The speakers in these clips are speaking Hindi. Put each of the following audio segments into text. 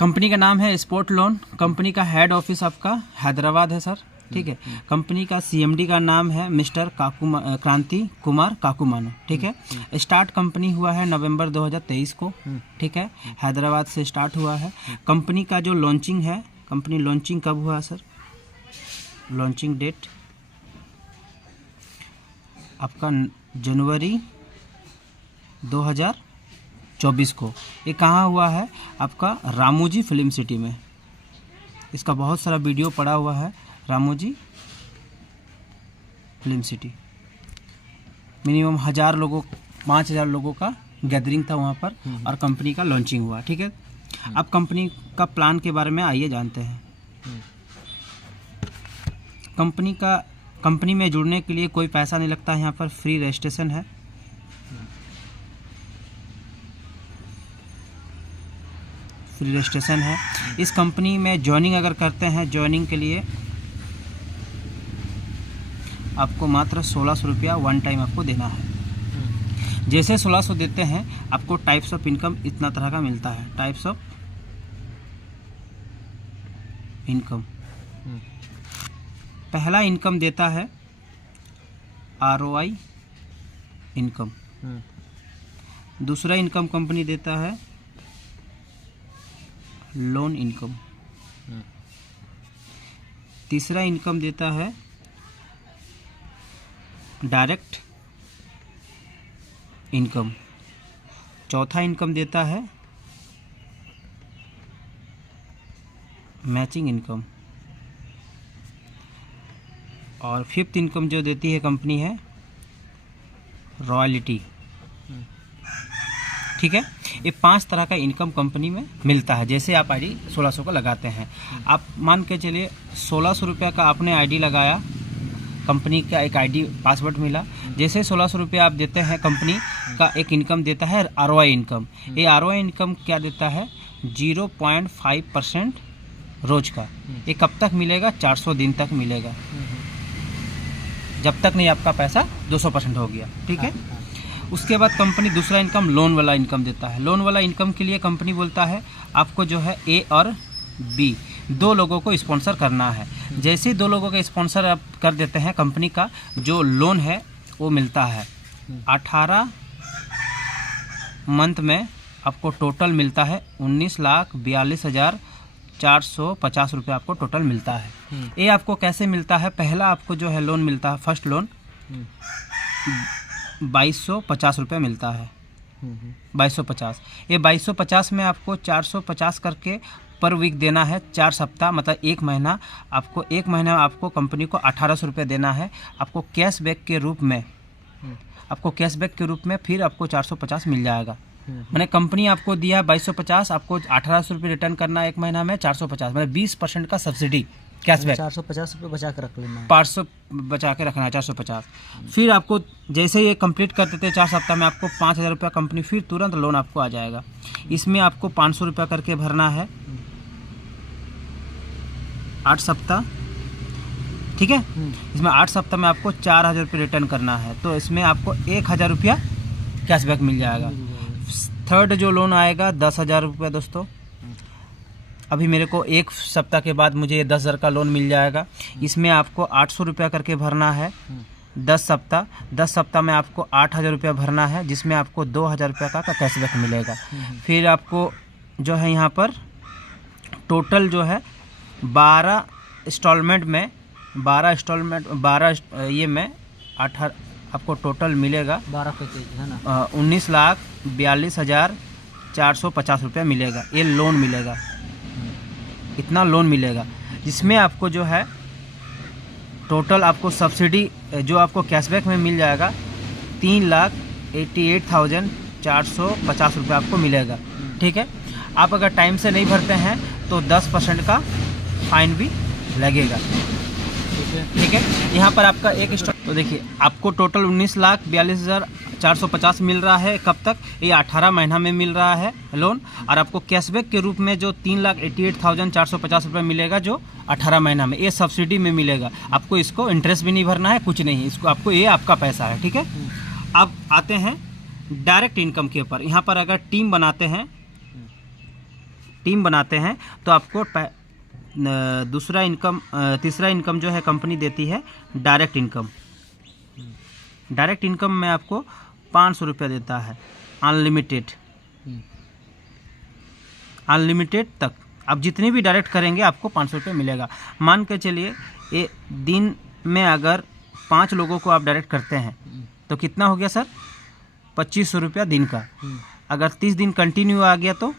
कंपनी का नाम है स्पोर्ट लोन। कंपनी का हेड ऑफिस आपका हैदराबाद है सर, ठीक है। कंपनी का सीएमडी का नाम है मिस्टर क्रांति कुमार काकुमानो, ठीक है। स्टार्ट कंपनी हुआ है नवंबर 2023 को, ठीक है। हैदराबाद से स्टार्ट हुआ है। कंपनी का जो लॉन्चिंग है, कंपनी लॉन्चिंग कब हुआ सर? लॉन्चिंग डेट आपका जनवरी 2024 को। ये कहाँ हुआ है? आपका रामोजी फिल्म सिटी में। इसका बहुत सारा वीडियो पड़ा हुआ है, रामोजी फिल्म सिटी। मिनिमम 1000 लोगों 5000 लोगों का गैदरिंग था वहाँ पर और कंपनी का लॉन्चिंग हुआ, ठीक है। अब कंपनी का प्लान के बारे में आइए जानते हैं। कंपनी में जुड़ने के लिए कोई पैसा नहीं लगता है, यहाँ पर फ्री रजिस्ट्रेशन है। फ्री रजिस्ट्रेशन है। इस कंपनी में ज्वाइनिंग अगर करते हैं, ज्वाइनिंग के लिए आपको मात्र 1600 रुपया वन टाइम आपको देना है। जैसे 1600 देते हैं आपको टाइप्स ऑफ इनकम इतना तरह का मिलता है। टाइप्स ऑफ इनकम, पहला इनकम देता है ROI इनकम। दूसरा इनकम कंपनी देता है लोन इनकम। तीसरा इनकम देता है डायरेक्ट इनकम। चौथा इनकम देता है मैचिंग इनकम। और फिफ्थ इनकम जो देती है कंपनी है रॉयल्टी, ठीक है। ये 5 तरह का इनकम कंपनी में मिलता है। जैसे आप आईडी 1600 का लगाते हैं, आप मान के चलिए 1600 रुपये का आपने आईडी लगाया, कंपनी का एक आईडी पासवर्ड मिला। जैसे 1600 रुपये आप देते हैं, कंपनी का एक इनकम देता है ROI इनकम। ये ROI इनकम क्या देता है? 0.5% रोज का। ये कब तक मिलेगा? 400 दिन तक मिलेगा, जब तक नहीं आपका पैसा 200% हो गया, ठीक है। उसके बाद कंपनी दूसरा इनकम लोन वाला इनकम देता है। लोन वाला इनकम के लिए कंपनी बोलता है आपको जो है A और B 2 लोगों को स्पॉन्सर करना है। जैसे 2 लोगों का स्पॉन्सर आप कर देते हैं, कंपनी का जो लोन है वो मिलता है 18 मंथ में आपको टोटल मिलता है 19,42,450 रुपये आपको टोटल मिलता है। ये आपको कैसे मिलता है? पहला आपको जो है लोन मिलता है, फर्स्ट लोन 2250 रुपये मिलता है। 2250। ये 2250 में आपको 450 करके पर वीक देना है। 4 सप्ताह मतलब 1 महीना। आपको 1 महीना आपको कंपनी को 1800 रुपये देना है। आपको कैशबैक के रूप में फिर आपको 450 मिल जाएगा। मैंने कंपनी आपको दिया 2250, आपको 1800 रुपये रिटर्न करना है 1 महीना में। 450 मतलब 20% का सब्सिडी कैशबैक। 450 रुपये बचा के रख लेना है। 500 बचा के रखना है, 450। फिर आपको जैसे ये कंप्लीट कर देते हैं 4 सप्ताह में, आपको 5000 रुपया कंपनी फिर तुरंत लोन आपको आ जाएगा। इसमें आपको 500 रुपया करके भरना है 8 सप्ताह, ठीक है। इसमें 8 सप्ताह में आपको 4000 रुपये रिटर्न करना है, तो इसमें आपको 1000 रुपया कैशबैक मिल जाएगा। थर्ड जो लोन आएगा 10,000 रुपये दोस्तों। अभी मेरे को 1 सप्ताह के बाद मुझे 10,000 का लोन मिल जाएगा। इसमें आपको 800 रुपया करके भरना है 10 सप्ताह। 10 सप्ताह में आपको 8000 रुपया भरना है, जिसमें आपको 2000 रुपये का कैशबैक मिलेगा। फिर आपको जो है यहाँ पर टोटल जो है 12 इंस्टॉलमेंट में 18 आपको टोटल मिलेगा 12 पैकेज है ना, 19,42,450 रुपया मिलेगा। ये लोन मिलेगा, इतना लोन मिलेगा, जिसमें आपको जो है टोटल आपको सब्सिडी जो आपको कैशबैक में मिल जाएगा 3,88,450 रुपये आपको मिलेगा, ठीक है। आप अगर टाइम से नहीं भरते हैं तो 10% का फाइन भी लगेगा, ठीक है। यहाँ पर आपका एक स्टॉक, तो देखिए आपको टोटल 19,42,450 मिल रहा है। कब तक? ये 18 महीना में मिल रहा है लोन। और आपको कैशबैक के रूप में जो 3,88,450 रुपये मिलेगा, जो 18 महीना में, ये सब्सिडी में मिलेगा। आपको इसको इंटरेस्ट भी नहीं भरना है, कुछ नहीं, इसको आपको ये आपका पैसा है, ठीक है। अब आते हैं डायरेक्ट इनकम के ऊपर। यहाँ पर अगर टीम बनाते हैं टीम बनाते हैं तो आपको तीसरा इनकम जो है कंपनी देती है डायरेक्ट इनकम। डायरेक्ट इनकम में आपको 500 रुपया देता है, अनलिमिटेड तक। आप जितनी भी डायरेक्ट करेंगे आपको 500 रुपये मिलेगा। मान के चलिए ये दिन में अगर 5 लोगों को आप डायरेक्ट करते हैं तो कितना हो गया सर? 2500 रुपया दिन का। अगर 30 दिन कंटिन्यू आ गया तो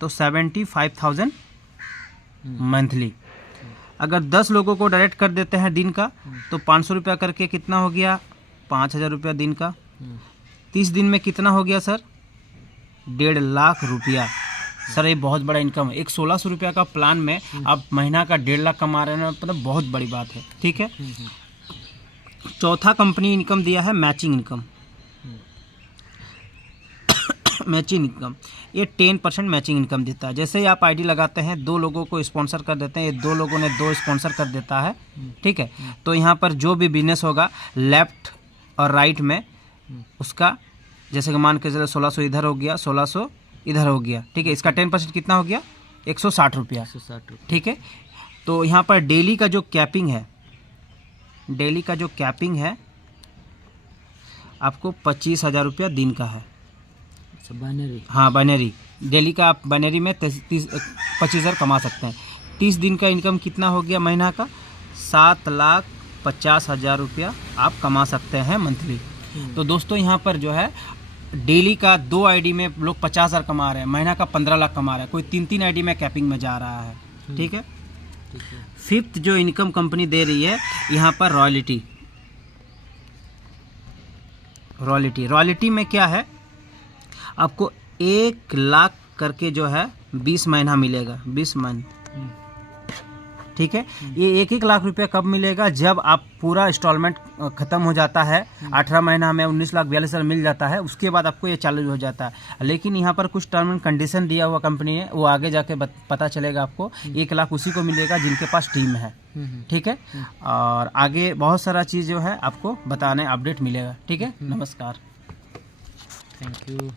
75,000 मंथली। अगर 10 लोगों को डायरेक्ट कर देते हैं दिन का तो 500 रुपया करके कितना हो गया? 5,000 रुपया दिन का। 30 दिन में कितना हो गया सर? 1.5 लाख रुपया। सर ये बहुत बड़ा इनकम है। एक 1600 रुपया का प्लान में आप महीना का 1.5 लाख कमा रहे हैं, मतलब बहुत बड़ी बात है। ठीक है। चौथा कंपनी इनकम दिया है मैचिंग इनकम। मैचिंग इनकम ये 10% मैचिंग इनकम देता है। जैसे ही आप आईडी लगाते हैं, 2 लोगों को स्पॉन्सर कर देते हैं, ये 2 लोगों ने 2 स्पॉन्सर कर देता है। ठीक है। तो यहाँ पर जो भी बिजनेस होगा लेफ्ट और राइट में उसका, जैसे कि मान के चलो 1600 इधर हो गया, 1600 इधर हो गया। ठीक है। इसका 10% कितना हो गया? 160 रुपया। ठीक है। तो यहाँ पर डेली का जो कैपिंग है आपको 25,000 रुपया दिन का है। बाइनरी। हाँ बाइनरी। डेली का आप बाइनरी में 25,000 कमा सकते हैं। 30 दिन का इनकम कितना हो गया महीना का? 7,50,000 रुपया आप कमा सकते हैं मंथली। तो दोस्तों यहाँ पर जो है डेली का 2 आईडी में लोग 50,000 कमा रहे हैं, महीना का 15 लाख कमा रहे हैं, कोई 3 आईडी में कैपिंग में जा रहा है। ठीक है। फिफ्थ जो इनकम कंपनी दे रही है यहाँ पर रॉयल्टी में क्या है? आपको 1 लाख करके जो है 20 महीना मिलेगा, 20 मंथ। ठीक है। ये 1 लाख रुपया कब मिलेगा? जब आप पूरा इंस्टॉलमेंट ख़त्म हो जाता है, 18 महीना में 19,42,000 मिल जाता है, उसके बाद आपको ये चालू हो जाता है। लेकिन यहाँ पर कुछ टर्म एंड कंडीशन दिया हुआ कंपनी है, वो आगे जाके पता चलेगा आपको। 1 लाख उसी को मिलेगा जिनके पास टीम है। ठीक है। और आगे बहुत सारा चीज़ जो है आपको बताने अपडेट मिलेगा। ठीक है। नमस्कार। Thank you.